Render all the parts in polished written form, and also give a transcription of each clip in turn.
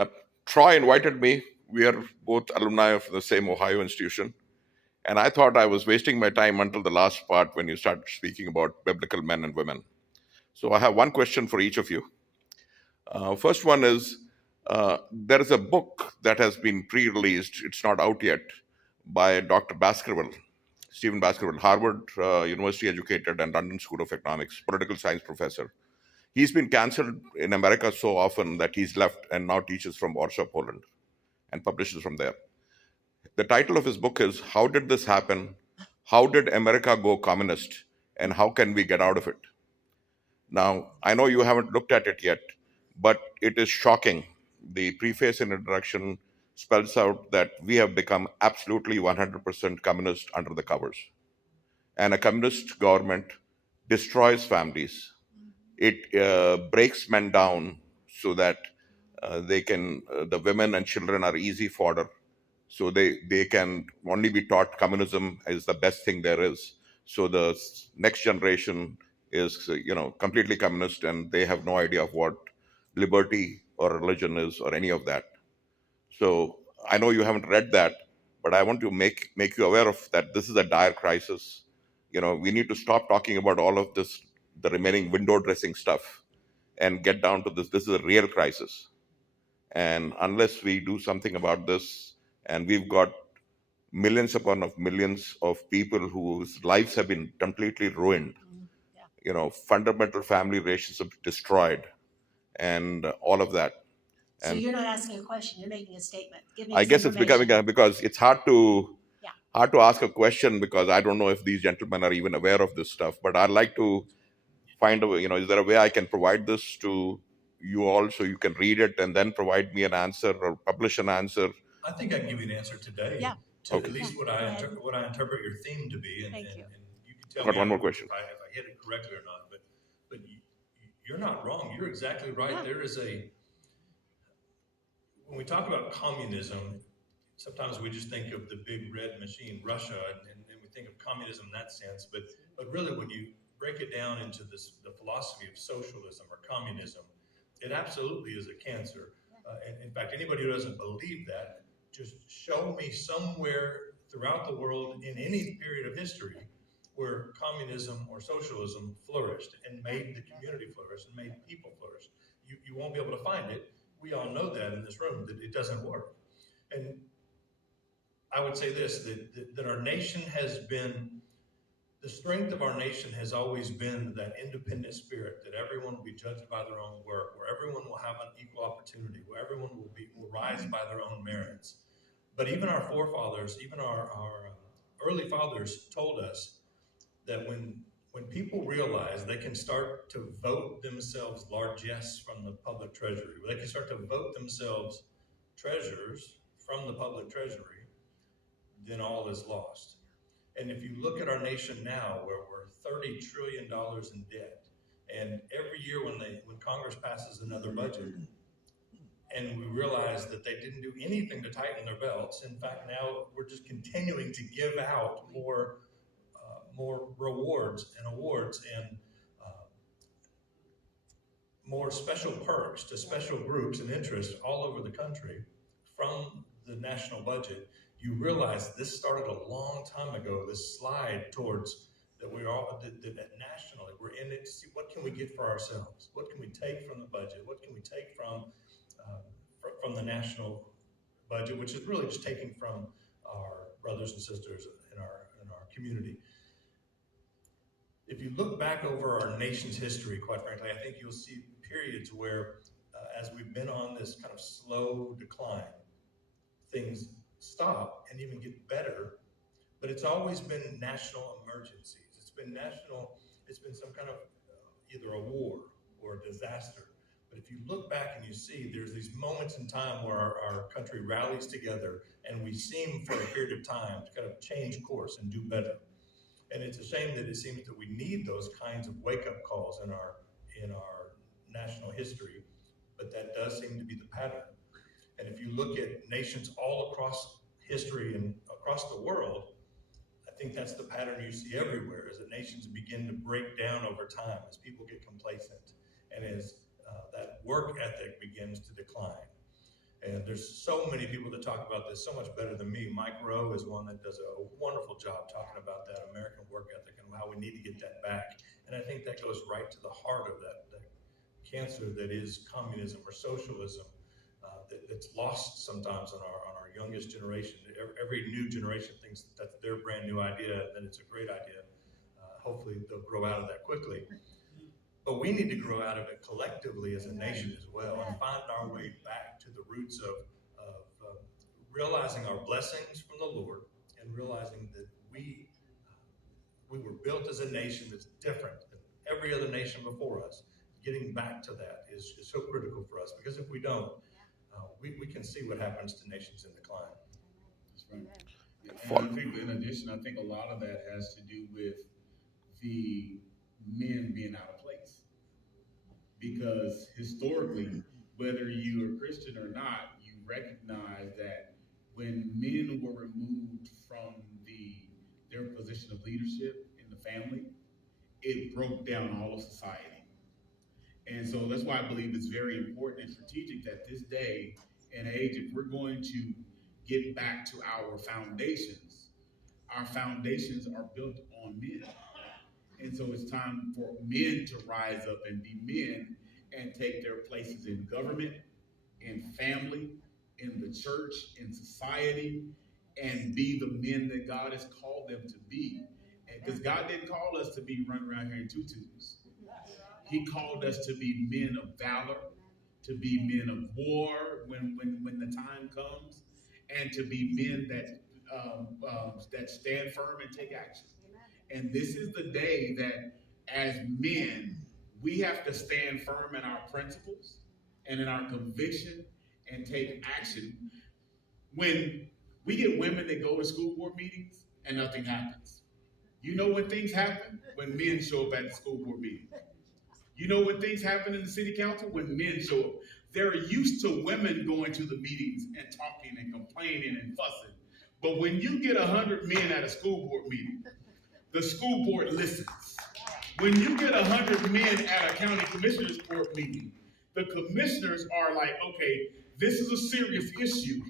Uh, Troy invited me. We are both alumni of the same Ohio institution. And I thought I was wasting my time until the last part when you started speaking about biblical men and women. So I have one question for each of you. First one is there is a book that has been pre released, it's not out yet, by Dr. Baskerville, Stephen Baskerville, Harvard University educated and London School of Economics, political science professor. He's been cancelled in America so often that he's left and now teaches from Warsaw, Poland, and publishes from there. The title of his book is How Did This Happen? How Did America Go Communist? And How Can We Get Out of It? Now, I know you haven't looked at it yet, but it is shocking. The preface and introduction spells out that we have become absolutely 100% communist under the covers. And a communist government destroys families. It breaks men down so that the women and children are easy fodder. So they can only be taught communism is the best thing there is. So the next generation is, completely communist, and they have no idea of what liberty or religion is or any of that. So I know you haven't read that, but I want to make you aware of that. This is a dire crisis. We need to stop talking about all of this, the remaining window dressing stuff, and get down to this. This is a real crisis. And unless we do something about this, and we've got millions upon of millions of people whose lives have been completely ruined, fundamental family relationships destroyed, and all of that. So you're not asking a question, you're making a statement. Give me I guess it's becoming because it's hard to ask a question because I don't know if these gentlemen are even aware of this stuff. But I'd like to find a way, is there a way I can provide this to you all so you can read it and then provide me an answer or publish an answer? I think I can give you an answer today. Yeah. To at least what I interpret your theme to be, and you can tell Got me one more question. if I hit it correctly or not. But you're not wrong. You're exactly right. Yeah. There is when we talk about communism, sometimes we just think of the big red machine, Russia, and we think of communism in that sense. But really, when you break it down into the philosophy of socialism or communism, it absolutely is a cancer. And in fact, anybody who doesn't believe that, just show me somewhere throughout the world in any period of history where communism or socialism flourished and made the community flourish and made people flourish. You won't be able to find it. We all know that in this room, that it doesn't work. And I would say this, that our nation has been, the strength of our nation has always been that independent spirit, that everyone will be judged by their own work, where everyone will have an equal opportunity, where everyone will rise by their own merits. But even our forefathers, even our early fathers told us that when people realize they can start to vote themselves largesse from the public treasury, they can start to vote themselves treasures from the public treasury, then all is lost. And if you look at our nation now, where we're $30 trillion in debt, and every year when Congress passes another budget, and we realize that they didn't do anything to tighten their belts. In fact, now we're just continuing to give out more rewards and awards and more special perks to special groups and interests all over the country from the national budget. You realize this started a long time ago, this slide towards that nationally, we're in it to see what can we get for ourselves? What can we take from the budget? What can we take from the national budget, which is really just taking from our brothers and sisters in our community. If you look back over our nation's history, quite frankly, I think you'll see periods where, as we've been on this kind of slow decline, things stop and even get better, but it's always been national emergencies. It's been some kind of either a war or a disaster. But if you look back and you see there's these moments in time where our country rallies together and we seem for a period of time to kind of change course and do better. And it's a shame that it seems that we need those kinds of wake-up calls in our national history, but that does seem to be the pattern. And if you look at nations all across history and across the world, I think that's the pattern you see everywhere, is that nations begin to break down over time as people get complacent and as that work ethic begins to decline. And there's so many people that talk about this so much better than me. Mike Rowe is one that does a wonderful job talking about that American work ethic and how we need to get that back. And I think that goes right to the heart of that cancer that is communism or socialism, that's lost sometimes on our youngest generation. Every new generation thinks that's their brand new idea, and it's a great idea. Hopefully they'll grow out of that quickly. But we need to grow out of it collectively as a nation as well, and find our way back to the roots of realizing our blessings from the Lord, and realizing that we were built as a nation that's different than every other nation before us. Getting back to that is so critical for us, because if we don't, we can see what happens to nations in decline. That's right. And I think, in addition, I think a lot of that has to do with the men being out of place. Because historically, whether you're a Christian or not, you recognize that when men were removed from their position of leadership in the family, it broke down all of society. And so that's why I believe it's very important and strategic that this day and age, if we're going to get back to our foundations are built on men. And so it's time for men to rise up and be men and take their places in government, in family, in the church, in society, and be the men that God has called them to be. Because God didn't call us to be running around here in tutus. He called us to be men of valor, to be men of war when the time comes, and to be men that stand firm and take action. And this is the day that, as men, we have to stand firm in our principles and in our conviction and take action. When we get women that go to school board meetings and nothing happens. You know when things happen? When men show up at the school board meeting. You know when things happen in the city council? When men show up. They're used to women going to the meetings and talking and complaining and fussing. But when you get 100 men at a school board meeting, the school board listens. When you get 100 men at a county commissioners court meeting, the commissioners are like, okay, this is a serious issue.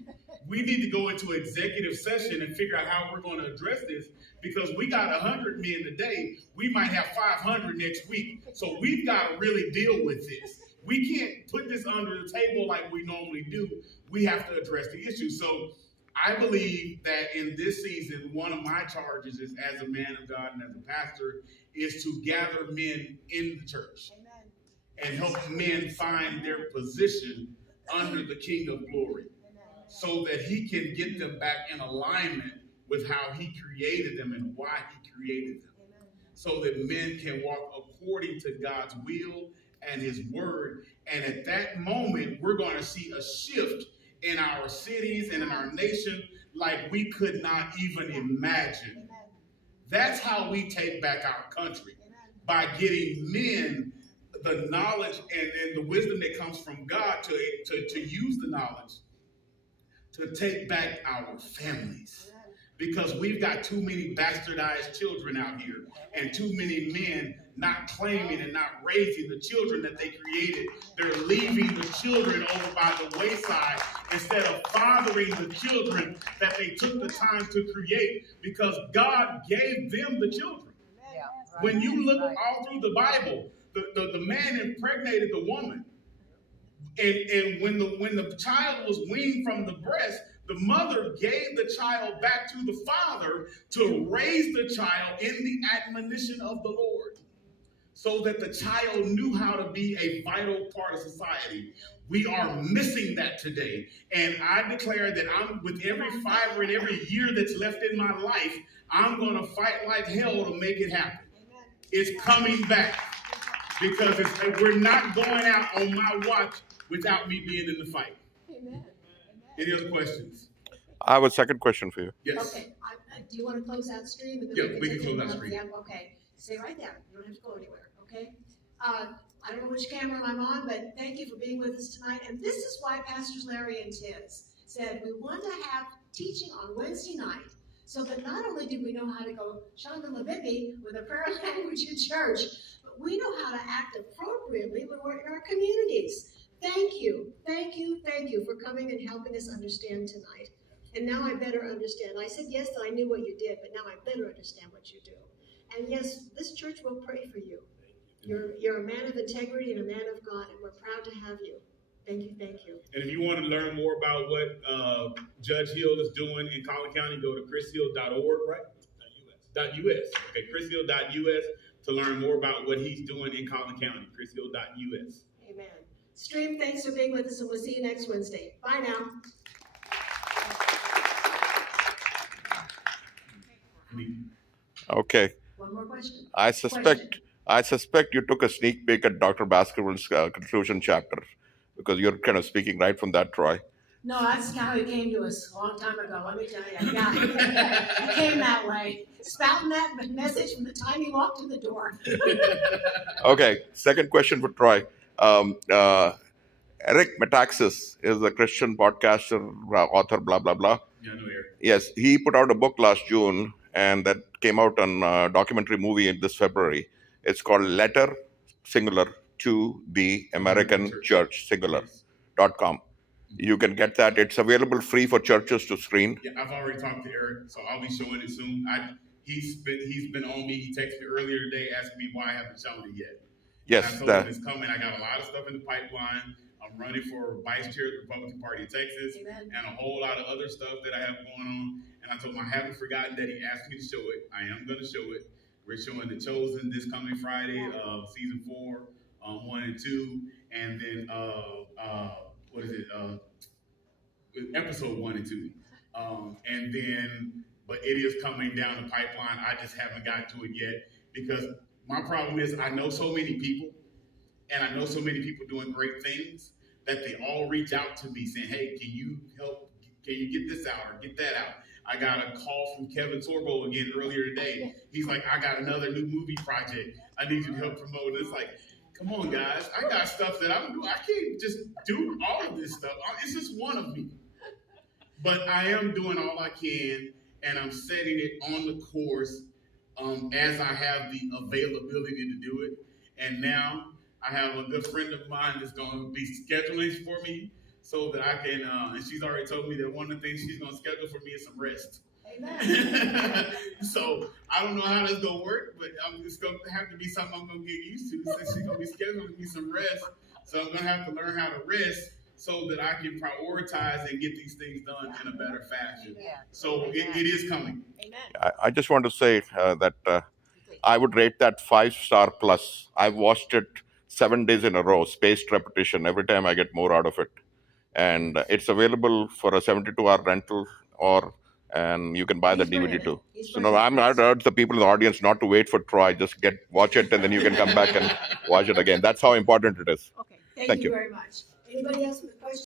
We need to go into executive session and figure out how we're going to address this, because we got 100 men today. We might have 500 next week. So we've got to really deal with this. We can't put this under the table like we normally do. We have to address the issue. So I believe that in this season, one of my charges is, as a man of God and as a pastor, is to gather men in the church. Amen. And help men find their position under the King of Glory, so that he can get them back in alignment with how he created them and why he created them. Amen. So that men can walk according to God's will and his word. And at that moment, we're going to see a shift in our cities and in our nation like we could not even imagine. Amen. That's how we take back our country. Amen. By getting men the knowledge and the wisdom that comes from God to use the knowledge to take back our families. Because we've got too many bastardized children out here, and too many men not claiming and not raising the children that they created. They're leaving the children over by the wayside instead of fathering the children that they took the time to create, because God gave them the children. Yeah, right. When you look all through the Bible, the man impregnated the woman. And when the child was weaned from the breast, the mother gave the child back to the father to raise the child in the admonition of the Lord, so that the child knew how to be a vital part of society. We are missing that today. And I declare that I'm, with every fiber and every year that's left in my life, I'm going to fight like hell to make it happen. It's coming back, because we're not going out on my watch without me being in the fight. Amen. Any other questions? I have a second question for you. Yes. Okay. Do you want to close out stream? Yeah, we can close out stream. Okay. Stay right there. You don't have to go anywhere. Okay. I don't know which camera I'm on, but thank you for being with us tonight. And this is why Pastors Larry and Tiz said we want to have teaching on Wednesday night, so that not only do we know how to go Shanda Labibi with a prayer language in church, but we know how to act appropriately when we're in our communities. thank you for coming and helping us understand tonight. And now I better understand. I said yes, that I knew what you did, but now I better understand what you do. And yes, this church will pray for you. You're a man of integrity and a man of God, and we're proud to have you. Thank you. And if you want to learn more about what Judge Hill is doing in Collin County, go to chrishill.org, right? .us. Okay, chrishill.us to learn more about what he's doing in Collin County. chrishill.us. Amen. Stream, thanks for being with us, and we'll see you next Wednesday. Bye now. Okay. One more question. I suspect you took a sneak peek at Dr. Baskerville's conclusion chapter, because you're kind of speaking right from that, Troy. No, that's how he came to us a long time ago. Let me tell you. Yeah, he came that way, spouting that message from the time he walked in the door. Okay, second question for Troy. Eric Metaxas is a Christian podcaster, author, blah, blah, blah. Yeah, I know Eric. Yes, he put out a book last June, and that came out on a documentary movie in this February. It's called Letter, singular, to the American Church, singular.com. You can get that. It's available free for churches to screen. Yeah, I've already talked to Eric, so I'll be showing it soon. He's been on me. He texted me earlier today asking me why I haven't shown it yet. Yes, and I told him it's coming. I got a lot of stuff in the pipeline. I'm running for vice chair of the Republican Party of Texas. Amen. And a whole lot of other stuff that I have going on. And I told him I haven't forgotten that he asked me to show it. I am going to show it. We're showing The Chosen this coming Friday of season 4, 1 and 2, and then episode 1 and 2, and then, but it is coming down the pipeline. I just haven't gotten to it yet because my problem is I know so many people, and I know so many people doing great things that they all reach out to me saying, "Hey, can you help? Can you get this out or get that out?" I got a call from Kevin Sorbo again earlier today. He's like, "I got another new movie project. I need you to help promote." It's like, come on, guys. I got stuff that I'm doing. I can't just do all of this stuff. It's just one of me. But I am doing all I can, and I'm setting it on the course as I have the availability to do it. And now I have a good friend of mine that's going to be scheduling for me so that I can, and she's already told me that one of the things she's going to schedule for me is some rest. Amen. So I don't know how that's going to work, but it's going to have to be something I'm going to get used to since she's going to be scheduling me some rest. So I'm going to have to learn how to rest so that I can prioritize and get these things done in a better fashion. So it is coming. Amen. I just want to say that I would rate that 5-star plus. I've watched it 7 days in a row, spaced repetition. Every time I get more out of it. And it's available for a 72-hour rental, and you can buy the DVD too. So no, I'd urge the people in the audience not to wait for Troy. Just watch it, and then you can come back and watch it again. That's how important it is. Okay. Thank you very much. Anybody else with